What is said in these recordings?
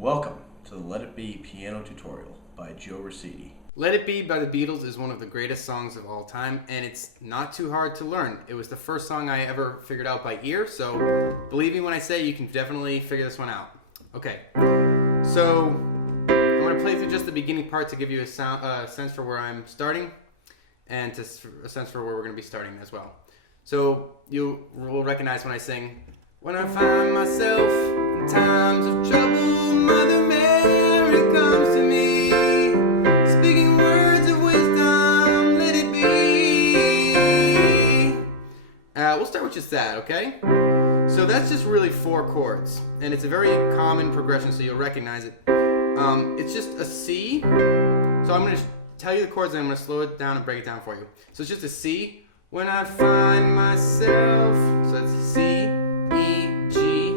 Welcome to the Let It Be piano tutorial by Joe Rosidi. Let It Be by the Beatles is one of the greatest songs of all time, and it's not too hard to learn. It was the first song I ever figured out by ear, so believe me when I say you can definitely figure this one out. Okay, so I'm going to play through just the beginning part to give you a sense for where I'm starting, and a sense for where we're going to be starting as well. So you will recognize when I sing, "When I find myself in times of trouble, Mother Mary comes to me, speaking words of wisdom, let it be." We'll start with just that, okay? So that's just really 4 chords, and it's a very common progression, so you'll recognize it. It's just a C. So I'm going to tell you the chords, and I'm going to slow it down and break it down for you. So it's just a C. When I find myself, so that's C, E, G,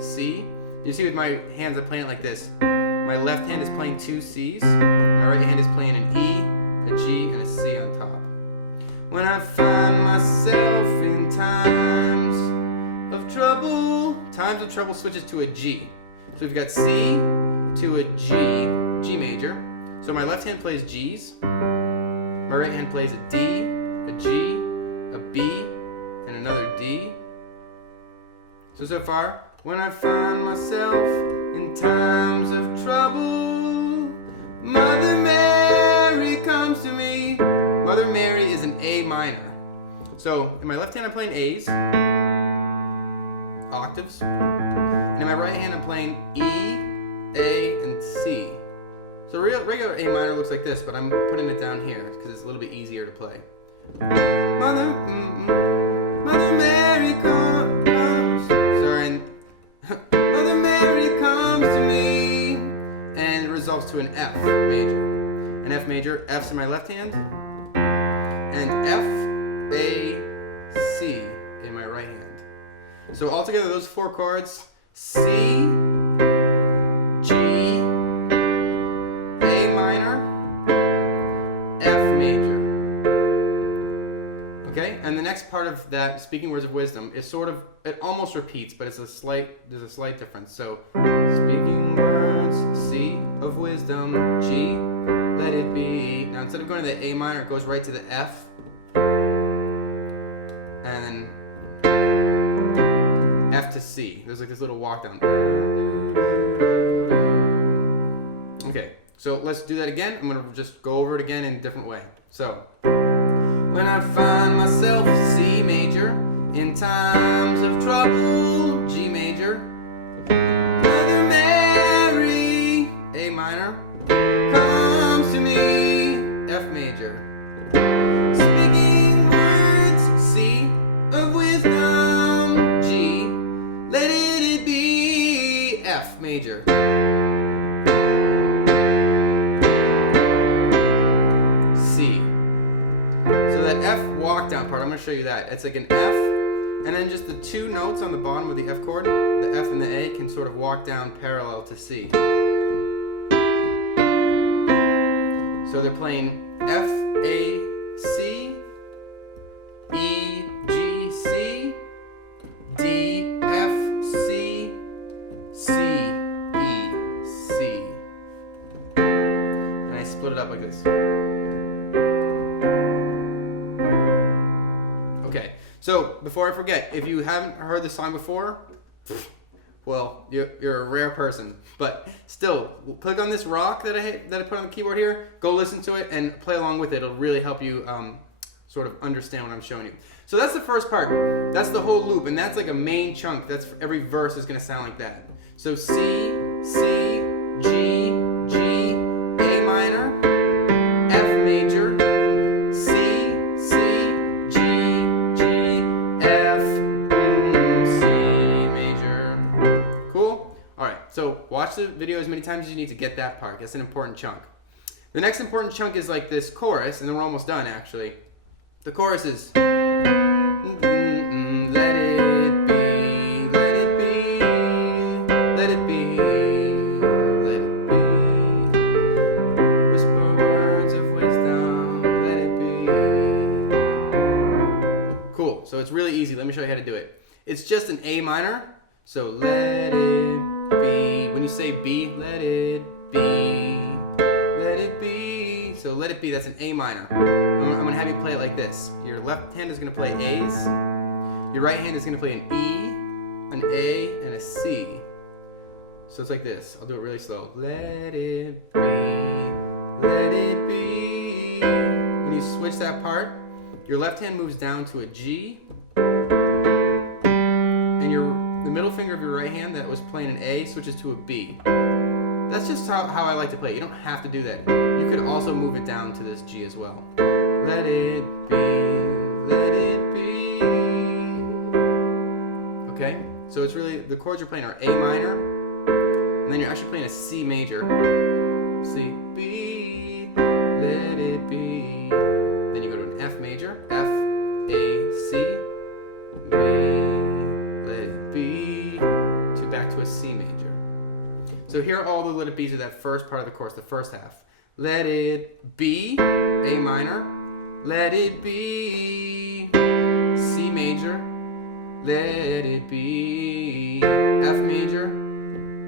C. You see with my hands, I'm playing it like this. My left hand is playing 2 C's. My right hand is playing an E, a G, and a C on top. When I find myself in times of trouble switches to a G. So we've got C to a G, G major. So my left hand plays G's. My right hand plays a D, a G, a B, and another D. So far, when I find myself in times of trouble, Mother Mary comes to me. Mother Mary is an A minor. So in my left hand I'm playing A's, octaves, and in my right hand I'm playing E, A, and C. So regular A minor looks like this, but I'm putting it down here because it's a little bit easier to play. Mother Mary comes, sorry, Mother Mary comes to me, and it resolves to an F major. An F major, F's in my left hand, and F, A, C in my right hand. So altogether those 4 chords, C, G, A minor, F major. Okay, and the next part of that, speaking words of wisdom, is sort of, it almost repeats, but there's a slight difference. So, speaking words, C of wisdom, G, let it be. Now instead of going to the A minor, it goes right to the F, and then F to C. There's like this little walk down. Okay, so let's do that again. I'm going to just go over it again in a different way. So, when I find myself C major, in times of trouble, G major, Mother Mary, A minor, comes to me, F major, speaking words, C of wisdom, G, let it be, F major. F walk down part, I'm going to show you that. It's like an F, and then just the 2 notes on the bottom of the F chord, the F and the A, can sort of walk down parallel to C. So they're playing F, A, C, E, G, C, D, F, C, C, E, C. And I split it up like this. Okay, so before I forget, if you haven't heard this song before, well, you're a rare person. But still, click on this rock that I put on the keyboard here, go listen to it, and play along with it. It'll really help you sort of understand what I'm showing you. So that's the first part. That's the whole loop, and that's like a main chunk. That's every verse is going to sound like that. So C, C, G, G, A minor, F major, so watch the video as many times as you need to get that part. That's an important chunk. The next important chunk is like this chorus, and then we're almost done actually. The chorus is let it be, let it be, let it be, let it be. Whisper words of wisdom, let it be. Cool, so it's really easy. Let me show you how to do it. It's just an A minor, so let it be when you say B, let it be, let it be. So let it be, that's an A minor. I'm gonna have you play it like this. Your left hand is gonna play A's. Your right hand is gonna play an E, an A, and a C. So it's like this. I'll do it really slow. Let it be, let it be. When you switch that part, your left hand moves down to a G, and the middle finger of your right hand that was playing an A switches to a B. That's just how I like to play it. You don't have to do that. You could also move it down to this G as well. Let it be, let it be. Okay? So it's really, the chords you're playing are A minor, and then you're actually playing a C major. C, B, let it be. Then you go to an F major, F, A, C, B, let it be, back to a C major. So here are all the let it be's of that first part of the chorus, the first half. Let it be, A minor, let it be, C major, let it be, F major,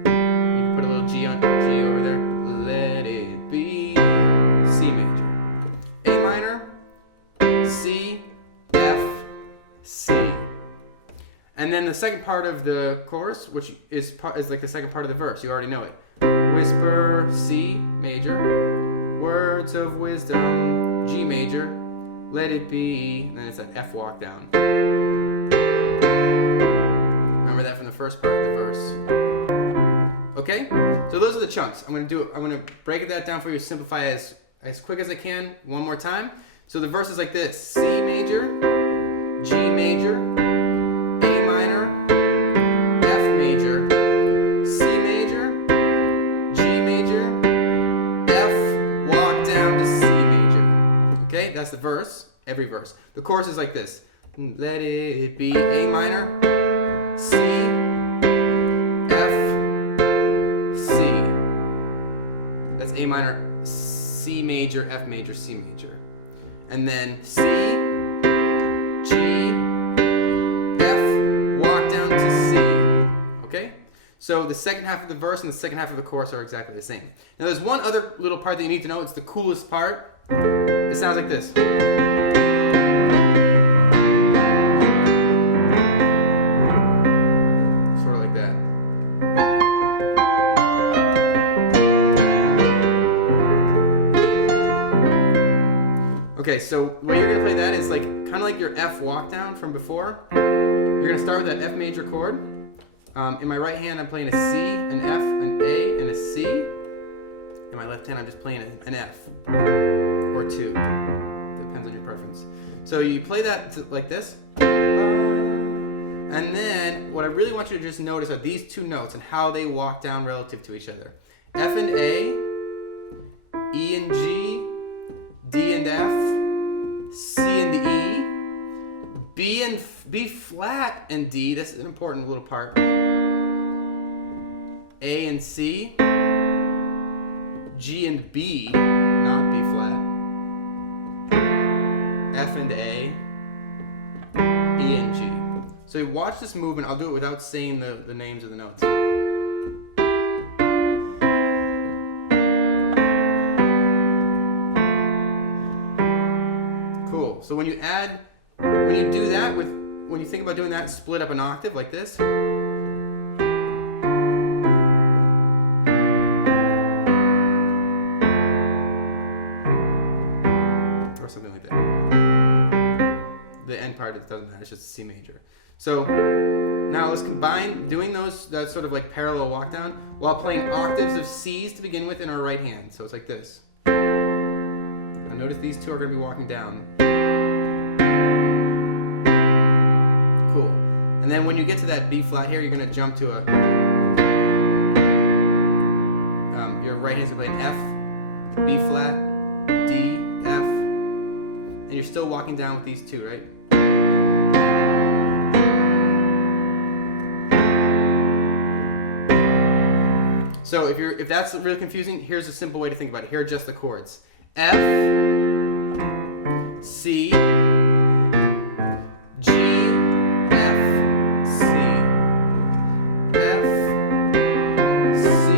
you can put a little G over there, let it be, C major, A minor, C, F, C. And then the second part of the chorus, which is like the second part of the verse, you already know it. Whisper, C major, words of wisdom, G major, let it be, and then it's that F walk down. Remember that from the first part of the verse. Okay? So those are the chunks. I'm gonna break that down for you, simplify as quick as I can, one more time. So the verse is like this: C major, G major, that's the verse, every verse. The chorus is like this. Let it be A minor, C, F, C. That's A minor, C major, F major, C major. And then C, G, F, walk down to C. Okay? So the second half of the verse and the second half of the chorus are exactly the same. Now there's one other little part that you need to know. It's the coolest part. It sounds like this. Sort of like that. Okay, so the way you're going to play that is like kind of like your F walk down from before. You're going to start with that F major chord. In my right hand, I'm playing a C, an F, an A, and a C. In my left hand, I'm just playing an F. Or two. Depends on your preference. So you play that like this. And then what I really want you to just notice are these two notes and how they walk down relative to each other. F and A, E and G, D and F, C and E, B flat and D, this is an important little part. A and C, G and B, not B flat, F and A, E and G. So you watch this movement, I'll do it without saying the names of the notes. Cool, so when you do that, when you think about doing that, split up an octave like this. Something like that. The end part, it doesn't matter, it's just C major. So now let's combine doing that sort of like parallel walk down while playing octaves of C's to begin with in our right hand. So it's like this. Now notice these two are going to be walking down. Cool. And then when you get to that B flat here, you're going to jump to your right hand's going to play an F, B flat, D, F, and you're still walking down with these two, right? So if that's really confusing, here's a simple way to think about it. Here are just the chords. F, C, G, F, C, F, C,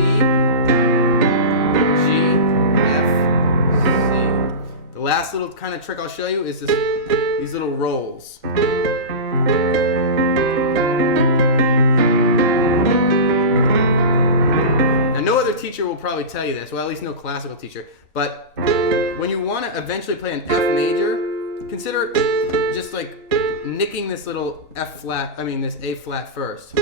last little kind of trick I'll show you is these little rolls. Now, no other teacher will probably tell you this, well, at least no classical teacher, but when you want to eventually play an F major, consider just like nicking this little this A flat first.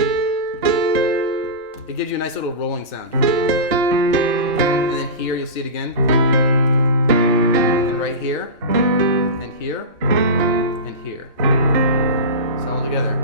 It gives you a nice little rolling sound. And then here, you'll see it again. And right here, and here, and here. It's all together.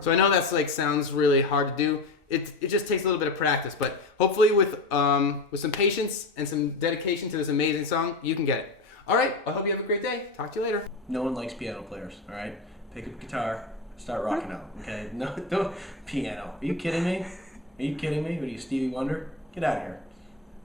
So I know that's like sounds really hard to do. It just takes a little bit of practice, but hopefully with some patience and some dedication to this amazing song, you can get it. All right, I hope you have a great day. Talk to you later. No one likes piano players, all right? Pick up a guitar, start rocking out, okay? No, piano. Are you kidding me? Are you kidding me? What are you, Stevie Wonder? Get out of here.